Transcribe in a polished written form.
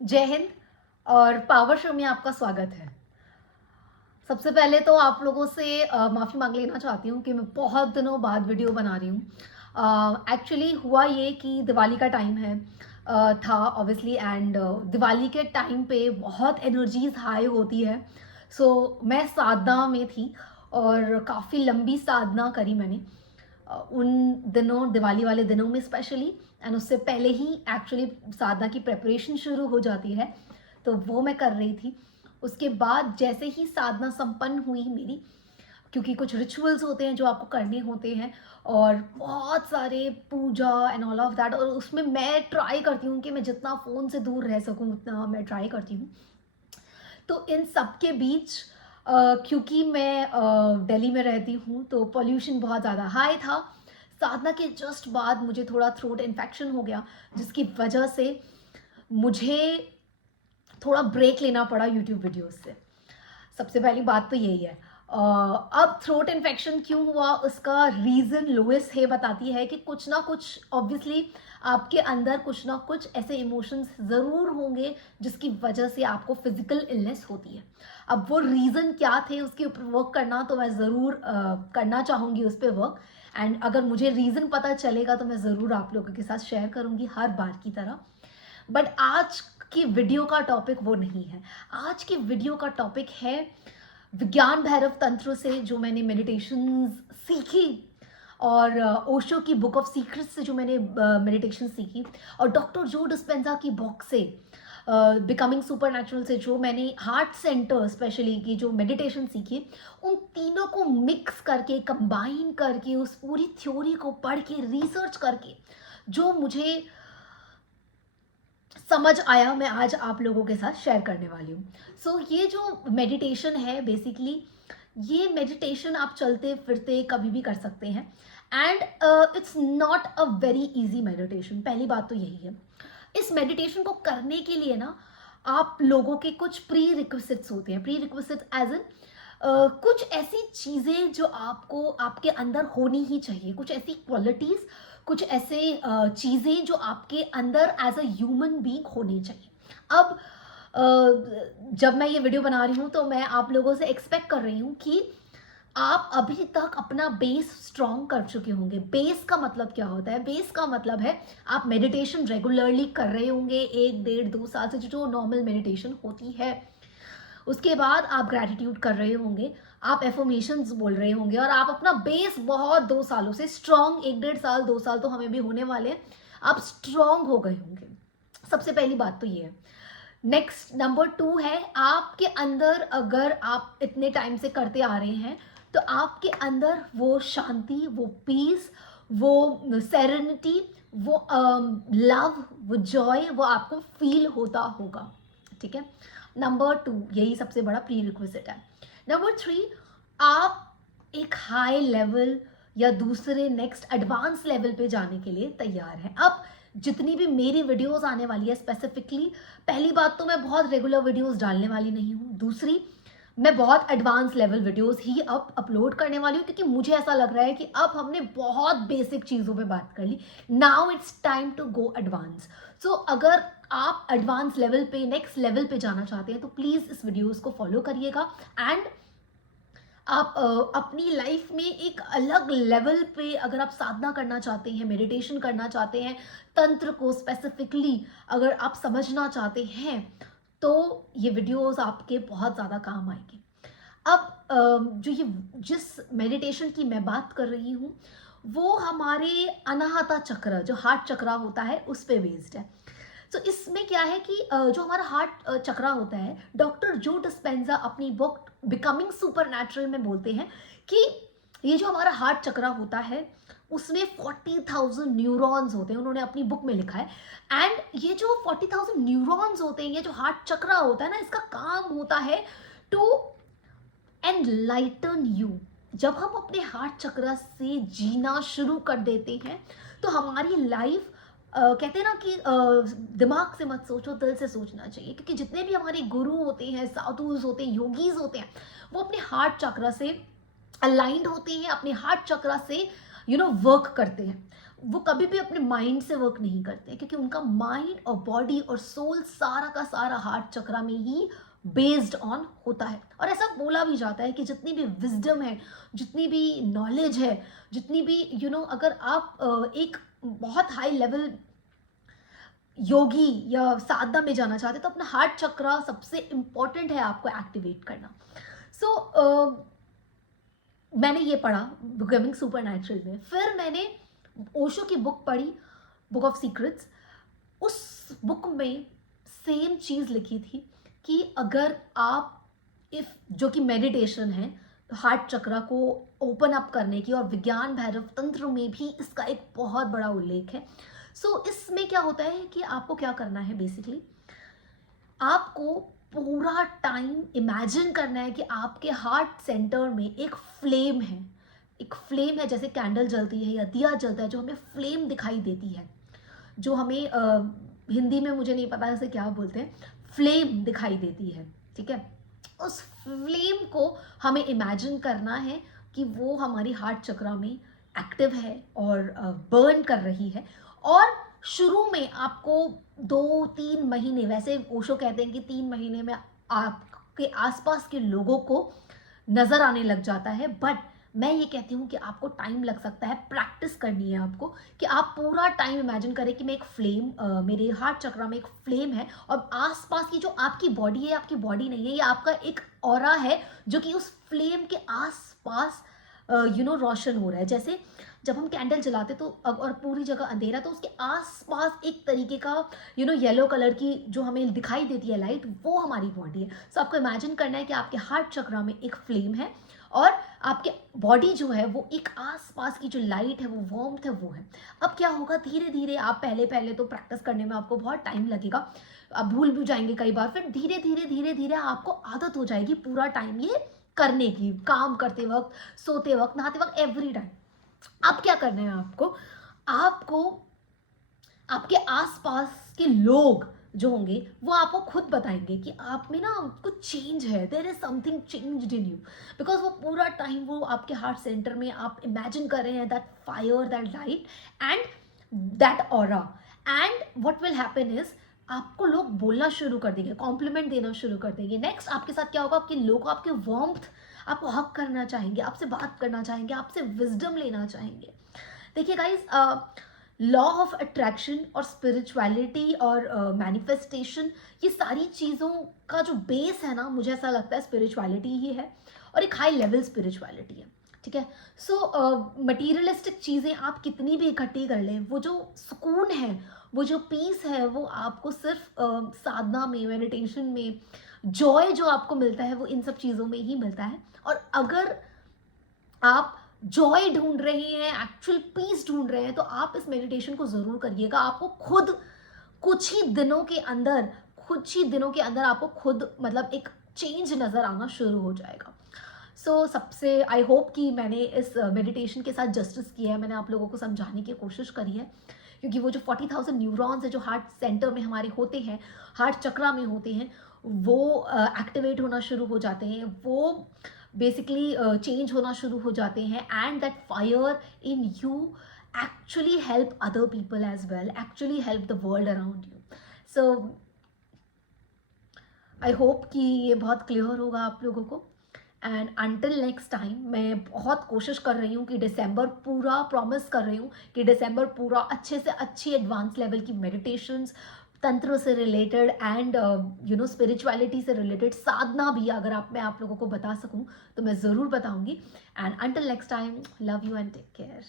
जय हिंद और power show में आपका स्वागत है। सबसे पहले तो आप लोगों से माफ़ी मांग लेना चाहती हूँ कि मैं बहुत दिनों बाद वीडियो बना रही हूँ। एक्चुअली हुआ ये कि दिवाली का टाइम है था ऑब्वियसली एंड दिवाली के टाइम पे बहुत एनर्जीज हाई होती है। सो मैं साधना में थी और काफ़ी लंबी साधना करी मैंने उन दिनों, दिवाली वाले दिनों में स्पेशली, एंड उससे पहले ही एक्चुअली साधना की प्रेपरेशन शुरू हो जाती है, तो वो मैं कर रही थी। उसके बाद जैसे ही साधना संपन्न हुई मेरी, क्योंकि कुछ रिचुअल्स होते हैं जो आपको करने होते हैं और बहुत सारे पूजा एंड ऑल ऑफ दैट, और उसमें मैं ट्राई करती हूँ कि मैं जितना फ़ोन से दूर रह सकूँ उतना मैं ट्राई करती हूँ। तो इन सब के बीच क्योंकि मैं दिल्ली में रहती हूँ तो पॉल्यूशन बहुत ज़्यादा हाई था। साधना के जस्ट बाद मुझे थोड़ा थ्रोट इन्फेक्शन हो गया, जिसकी वजह से मुझे थोड़ा ब्रेक लेना पड़ा यूट्यूब वीडियोस से। सबसे पहली बात तो यही है। अब थ्रोट इन्फेक्शन क्यों हुआ उसका रीज़न लुइस हे बताती है कि कुछ ना कुछ ऑब्वियसली आपके अंदर कुछ ना कुछ ऐसे इमोशंस ज़रूर होंगे जिसकी वजह से आपको फिजिकल इलनेस होती है। अब वो रीज़न क्या थे उसके ऊपर वर्क करना तो मैं ज़रूर करना चाहूँगी उस पर वर्क, एंड अगर मुझे रीज़न पता चलेगा तो मैं ज़रूर आप लोगों के साथ शेयर करूँगी हर बार की तरह। बट आज की वीडियो का टॉपिक वो नहीं है। आज की वीडियो का टॉपिक है विज्ञान भैरव तंत्र से जो मैंने मेडिटेशन सीखी, और ओशो की बुक ऑफ सीक्रेट्स से जो मैंने मेडिटेशन सीखी, और डॉक्टर जो डिस्पेंजा की बुक से बिकमिंग सुपर से जो मैंने हार्ट सेंटर स्पेशली की जो मेडिटेशन सीखी, उन तीनों को मिक्स करके कंबाइन करके उस पूरी थ्योरी को पढ़ के रिसर्च करके जो मुझे समझ आया मैं आज आप लोगों के साथ शेयर करने वाली हूँ। सो ये जो मेडिटेशन है बेसिकली, ये मेडिटेशन आप चलते फिरते कभी भी कर सकते हैं, and it's not a very easy meditation. पहली बात तो यही है। इस मेडिटेशन को करने के लिए ना आप लोगों के कुछ प्री रिक्विजिट्स होते हैं। प्री रिक्विजिट एज इन कुछ ऐसी चीज़ें जो आपको आपके अंदर होनी ही चाहिए, कुछ ऐसी क्वालिटीज़, कुछ ऐसे चीज़ें जो आपके अंदर एज अ ह्यूमन बीइंग होनी चाहिए। अब जब मैं ये वीडियो बना रही हूँ तो मैं आप लोगों से एक्सपेक्ट कर रही हूँ कि आप अभी तक अपना बेस स्ट्रॉन्ग कर चुके होंगे। बेस का मतलब क्या होता है? बेस का मतलब है आप मेडिटेशन रेगुलरली कर रहे होंगे 1 डेढ़ 2 साल से, जो नॉर्मल मेडिटेशन होती है। उसके बाद आप ग्रैटिट्यूड कर रहे होंगे, आप एफर्मेशंस बोल रहे होंगे, और आप अपना बेस बहुत 2 सालों से स्ट्रॉन्ग, 1 डेढ़ साल 2 साल तो हमें भी होने वाले हैं, आप स्ट्रॉन्ग हो गए होंगे। सबसे पहली बात तो ये है। नेक्स्ट नंबर 2 है, आपके अंदर अगर आप इतने टाइम से करते आ रहे हैं तो आपके अंदर वो शांति, वो पीस, वो सेरेनिटी, वो लव, वो जॉय, वो आपको फील होता होगा। ठीक है। नंबर 2 यही सबसे बड़ा प्री रिक्विजिट है। नंबर 3, आप एक हाई लेवल या दूसरे नेक्स्ट एडवांस लेवल पे जाने के लिए तैयार हैं। अब जितनी भी मेरी वीडियोस आने वाली है स्पेसिफिकली, पहली बात तो मैं बहुत रेगुलर वीडियोस डालने वाली नहीं हूँ। दूसरी, मैं बहुत एडवांस लेवल वीडियोस ही अब अपलोड करने वाली हूँ, क्योंकि मुझे ऐसा लग रहा है कि अब हमने बहुत बेसिक चीज़ों पे बात कर ली। Now it's time to go advance. So अगर आप एडवांस लेवल पे, नेक्स्ट लेवल पे जाना चाहते हैं तो प्लीज़ इस वीडियोस को फॉलो करिएगा, एंड आप अपनी लाइफ में एक अलग लेवल पे अगर आप साधना करना चाहते हैं, मेडिटेशन करना चाहते हैं, तंत्र को स्पेसिफिकली अगर आप समझना चाहते हैं, तो ये वीडियोस आपके बहुत ज़्यादा काम आएंगे। अब जो ये जिस मेडिटेशन की मैं बात कर रही हूँ वो हमारे अनाहता चक्र, जो हार्ट चक्रा होता है, उस पे बेस्ड है। तो इसमें क्या है कि जो हमारा हार्ट चक्रा होता है, डॉक्टर जो डिस्पेंजा अपनी बुक बिकमिंग सुपर में बोलते हैं कि ये जो हमारा हार्ट चक्रा होता है उसमें 40,000 न्यूरॉन्स होते हैं, उन्होंने अपनी बुक में लिखा है। एंड ये जो 40,000 न्यूरॉन्स होते हैं, ये जो हार्ट चक्रा होता है ना, इसका काम होता है टू एनलाइटन यू। जब हम अपने हार्ट चक्र से जीना शुरू कर देते हैं तो हमारी लाइफ, कहते हैं ना कि दिमाग से मत सोचो, दिल से सोचना चाहिए, क्योंकि जितने भी हमारे गुरु होते हैं, साधुज होते हैं, योगीज होते हैं, वो अपने हार्ट चक्र से अलाइंड होते हैं, अपने हार्ट चक्र से वर्क करते हैं। वो कभी भी अपने माइंड से वर्क नहीं करते, क्योंकि उनका माइंड और बॉडी और सोल सारा का सारा हार्ट चक्रा में ही बेस्ड ऑन होता है। और ऐसा बोला भी जाता है कि जितनी भी विजडम है, जितनी भी नॉलेज है, जितनी भी अगर आप एक बहुत हाई लेवल योगी या साधना में जाना चाहते तो अपना हार्ट चक्रा सबसे इम्पॉर्टेंट है आपको एक्टिवेट करना। सो मैंने ये पढ़ा बिकमिंग सुपरनैचुरल में, फिर मैंने ओशो की बुक पढ़ी, बुक ऑफ सीक्रेट्स। उस बुक में सेम चीज़ लिखी थी कि अगर आप इफ जो कि मेडिटेशन है, हार्ट चक्रा को ओपन अप करने की, और विज्ञान भैरव तंत्र में भी इसका एक बहुत बड़ा उल्लेख है। सो इसमें क्या होता है कि आपको क्या करना है, बेसिकली आपको पूरा टाइम इमेजिन करना है कि आपके हार्ट सेंटर में एक फ्लेम है। एक फ्लेम है, जैसे कैंडल जलती है या दिया जलता है, जो हमें फ्लेम दिखाई देती है, जो हमें हिंदी में मुझे नहीं पता इसे क्या बोलते हैं, फ्लेम दिखाई देती है, ठीक है। उस फ्लेम को हमें इमेजिन करना है कि वो हमारी हार्ट चक्रा में एक्टिव है और बर्न कर रही है। और शुरू में आपको 2-3 महीने, वैसे ओशो कहते हैं कि 3 महीने में आपके आसपास के लोगों को नजर आने लग जाता है, बट मैं ये कहती हूँ कि आपको टाइम लग सकता है, प्रैक्टिस करनी है आपको, कि आप पूरा टाइम इमेजिन करें कि मैं एक फ्लेम, मेरे हार्ट चक्रा में एक फ्लेम है, और आसपास की जो आपकी बॉडी है, आपकी बॉडी नहीं है, ये आपका एक ऑरा है जो कि उस फ्लेम के आसपास रोशन हो रहा है। जैसे जब हम कैंडल जलाते तो और पूरी जगह अंधेरा, तो उसके आसपास एक तरीके का येलो कलर की जो हमें दिखाई देती है लाइट, वो हमारी बॉडी है। सो आपको इमेजिन करना है कि आपके हार्ट चक्रा में एक फ्लेम है, और आपके बॉडी जो है वो एक आसपास की जो लाइट है, वो वार्मथ है, वो है। अब क्या होगा, धीरे धीरे आप पहले तो प्रैक्टिस करने में आपको बहुत टाइम लगेगा, आप भूल भी जाएंगे कई बार, फिर धीरे धीरे आपको आदत हो जाएगी पूरा टाइम ये करने की, काम करते वक्त, सोते वक्त, नहाते वक्त, एवरी टाइम। अब क्या करना है आपको, आपको आपके आसपास के लोग जो होंगे वो आपको खुद बताएंगे कि आप में ना कुछ चेंज है, there is something changed in you, because वो पूरा टाइम वो आपके हार्ट सेंटर में आप इमेजिन कर रहे हैं that fire, that light and that aura. And what will happen is, आपको लोग बोलना शुरू कर देंगे, कॉम्प्लीमेंट देना शुरू कर देंगे। नेक्स्ट आपके साथ क्या होगा, आपके लोग आपके वार्मथ, आपको हक करना चाहेंगे, आपसे बात करना चाहेंगे, आपसे विजडम लेना चाहेंगे। देखिए गाइज, लॉ ऑफ अट्रैक्शन और स्पिरिचुअलिटी और मैनिफेस्टेशन, ये सारी चीज़ों का जो बेस है ना, मुझे ऐसा लगता है स्पिरिचुअलिटी ही है, और एक हाई लेवल स्पिरिचुअलिटी है, ठीक है। सो मटीरियलिस्टिक चीज़ें आप कितनी भी इकट्ठी कर लें, वो जो सुकून है, वो जो पीस है, वो आपको सिर्फ साधना में, मेडिटेशन में, जॉय जो आपको मिलता है वो इन सब चीज़ों में ही मिलता है। और अगर आप जॉय ढूंढ रहे हैं, एक्चुअल पीस ढूंढ रहे हैं, तो आप इस मेडिटेशन को ज़रूर करिएगा। आपको खुद कुछ ही दिनों के अंदर, आपको खुद मतलब एक चेंज नज़र आना शुरू हो जाएगा। सो सबसे आई होप कि मैंने इस मेडिटेशन के साथ जस्टिस किया है, मैंने आप लोगों को समझाने की कोशिश करी है, क्योंकि वो जो 40,000 न्यूरॉन्स है जो हार्ट सेंटर में हमारे होते हैं, हार्ट चक्रा में होते हैं, वो एक्टिवेट होना शुरू हो जाते हैं, वो बेसिकली चेंज होना शुरू हो जाते हैं, and that fire in you actually help other people as well, actually help the world around you. So I hope कि ये बहुत क्लियर होगा आप लोगों को। एंड अंटिल नेक्स्ट टाइम, मैं बहुत कोशिश कर रही हूँ कि दिसंबर पूरा, प्रॉमिस कर रही हूँ कि दिसंबर पूरा अच्छे से अच्छी एडवांस लेवल की मेडिटेशंस, तंत्र से रिलेटेड एंड स्पिरिचुअलिटी से रिलेटेड साधना भी अगर मैं आप लोगों को बता सकूं तो मैं ज़रूर बताऊंगी। And until next time, love you and take care.